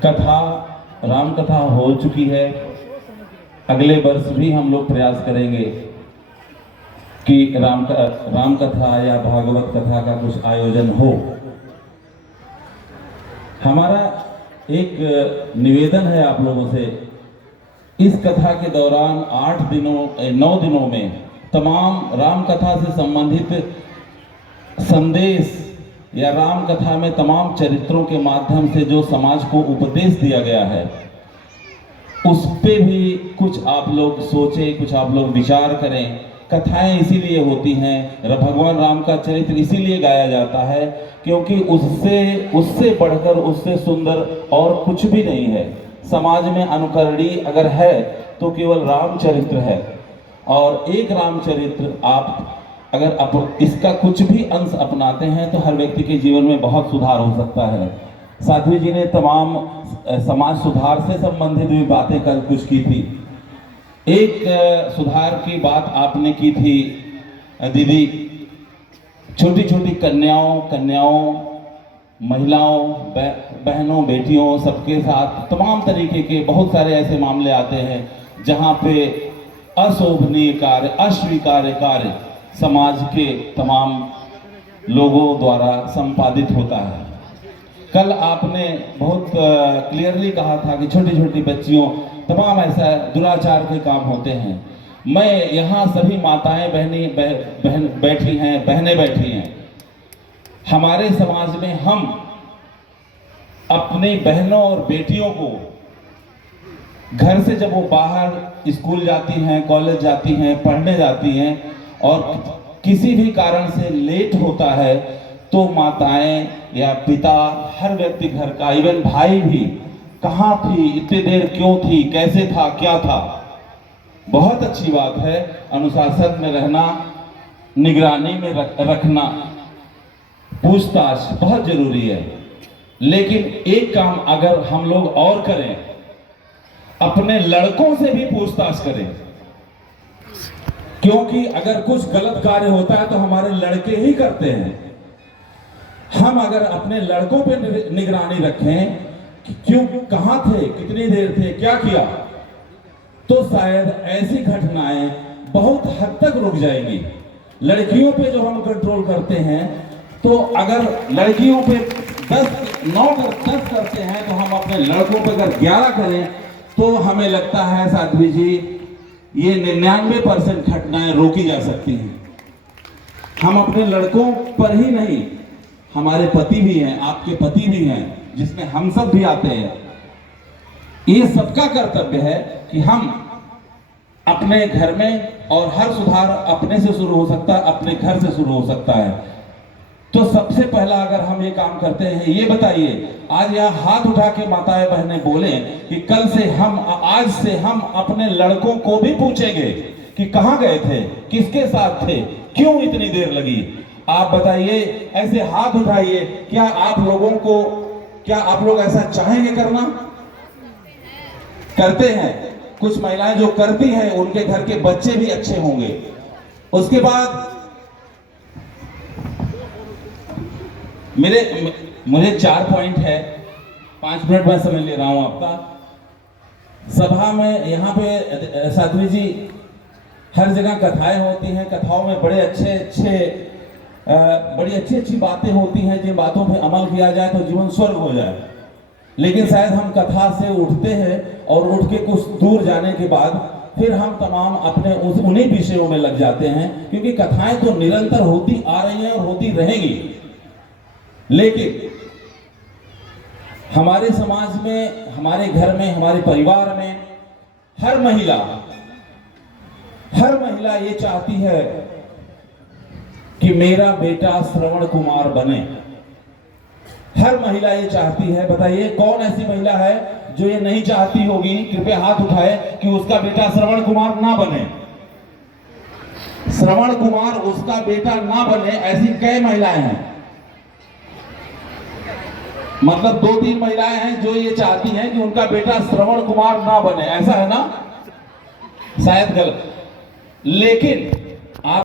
कथा, राम कथा हो चुकी है। अगले वर्ष भी हम लोग प्रयास करेंगे कि राम कथा या भागवत कथा का कुछ आयोजन हो। हमारा एक निवेदन है आप लोगों से, इस कथा के दौरान 9 दिनों में तमाम राम कथा से संबंधित संदेश या राम कथा में तमाम चरित्रों के माध्यम से जो समाज को उपदेश दिया गया है, उस पे भी कुछ आप लोग सोचें, कुछ आप लोग विचार करें। कथाएं इसीलिए होती हैं, भगवान राम का चरित्र इसीलिए गाया जाता है क्योंकि उससे बढ़कर, उससे सुंदर और कुछ भी नहीं है। समाज में अनुकरणीय अगर है तो केवल रामचरित्र है, और एक रामचरित्र आप अगर इसका कुछ भी अंश अपनाते हैं तो हर व्यक्ति के जीवन में बहुत सुधार हो सकता है। साध्वी जी ने तमाम समाज सुधार से संबंधित भी बातें कल कुछ की थी। एक सुधार की बात आपने की थी दीदी, छोटी छोटी कन्याओं, महिलाओं, बहनों, बेटियों, सबके साथ तमाम तरीके के बहुत सारे ऐसे मामले आते हैं जहाँ पे अशोभनीय कार्य, अस्वीकार्य कार्य समाज के तमाम लोगों द्वारा संपादित होता है। कल आपने बहुत क्लियरली कहा था कि छोटी छोटी बच्चियों तमाम ऐसा दुराचार के काम होते हैं। मैं यहाँ सभी माताएं बैठी हैं, बहनें बैठी हैं। हमारे समाज में हम अपनी बहनों और बेटियों को घर से जब वो बाहर स्कूल जाती हैं, कॉलेज जाती हैं, पढ़ने जाती हैं और किसी भी कारण से लेट होता है तो माताएं या पिता, हर व्यक्ति घर का, इवन भाई भी, कहाँ थी, इतनी देर क्यों थी, कैसे था, क्या था। बहुत अच्छी बात है, अनुशासन में रहना, निगरानी में रखना, पूछताछ बहुत जरूरी है। लेकिन एक काम अगर हम लोग और करें, अपने लड़कों से भी पूछताछ करें, क्योंकि अगर कुछ गलत कार्य होता है तो हमारे लड़के ही करते हैं। हम अगर अपने लड़कों पे निगरानी रखें कि क्यों, कहां थे, कितनी देर थे, क्या किया, तो शायद ऐसी घटनाएं बहुत हद तक रुक जाएंगी। लड़कियों पे जो हम कंट्रोल करते हैं, तो अगर लड़कियों पे 9-10 करते हैं तो हम अपने लड़कों पे अगर 11 करें तो हमें लगता है साध्वी जी ये 99% घटनाएं रोकी जा सकती हैं। हम अपने लड़कों पर ही नहीं, हमारे पति भी हैं, आपके पति भी हैं, जिसमें हम सब भी आते हैं। ये सबका कर्तव्य है कि हम अपने घर में, और हर सुधार अपने से शुरू हो सकता है, अपने घर से शुरू हो सकता है। तो सबसे पहला अगर हम ये काम करते हैं, ये बताइए, आज यहाँ हाथ उठा के माताएं बहनें बोले कि कल से आज से हम अपने लड़कों को भी पूछेंगे कि कहाँ गए थे, किसके साथ थे, क्यों इतनी देर लगी। आप बताइए, ऐसे हाथ उठाइए। क्या आप लोग ऐसा चाहेंगे करना? करते हैं। कुछ महिलाएं जो करती हैं उनके घर के बच्चे भी अच्छे होंगे। उसके बाद मुझे 4 पॉइंट है, 5 मिनट में समझ ले रहा हूं आपका। सभा में यहाँ पे साध्वी जी, हर जगह कथाएं होती हैं, कथाओं में बड़ी अच्छी बातें होती हैं। जिन बातों पे अमल किया जाए तो जीवन स्वर्ग हो जाए। लेकिन शायद हम कथा से उठते हैं और उठ के कुछ दूर जाने के बाद फिर हम तमाम अपने उन्हीं विषयों में लग जाते हैं, क्योंकि कथाएं तो निरंतर होती आ रही हैं और होती रहेंगी। लेकिन हमारे समाज में, हमारे घर में, हमारे परिवार में हर महिला ये चाहती है कि मेरा बेटा श्रवण कुमार बने। हर महिला ये चाहती है। बताइए कौन ऐसी महिला है जो ये नहीं चाहती होगी? कृपया हाथ उठाए कि उसका बेटा श्रवण कुमार ना बने। श्रवण कुमार उसका बेटा ना बने, ऐसी कई महिलाएं हैं। मतलब 2-3 महिलाएं हैं जो ये चाहती हैं कि उनका बेटा श्रवण कुमार ना बने। ऐसा है ना? शायद गलत, लेकिन आप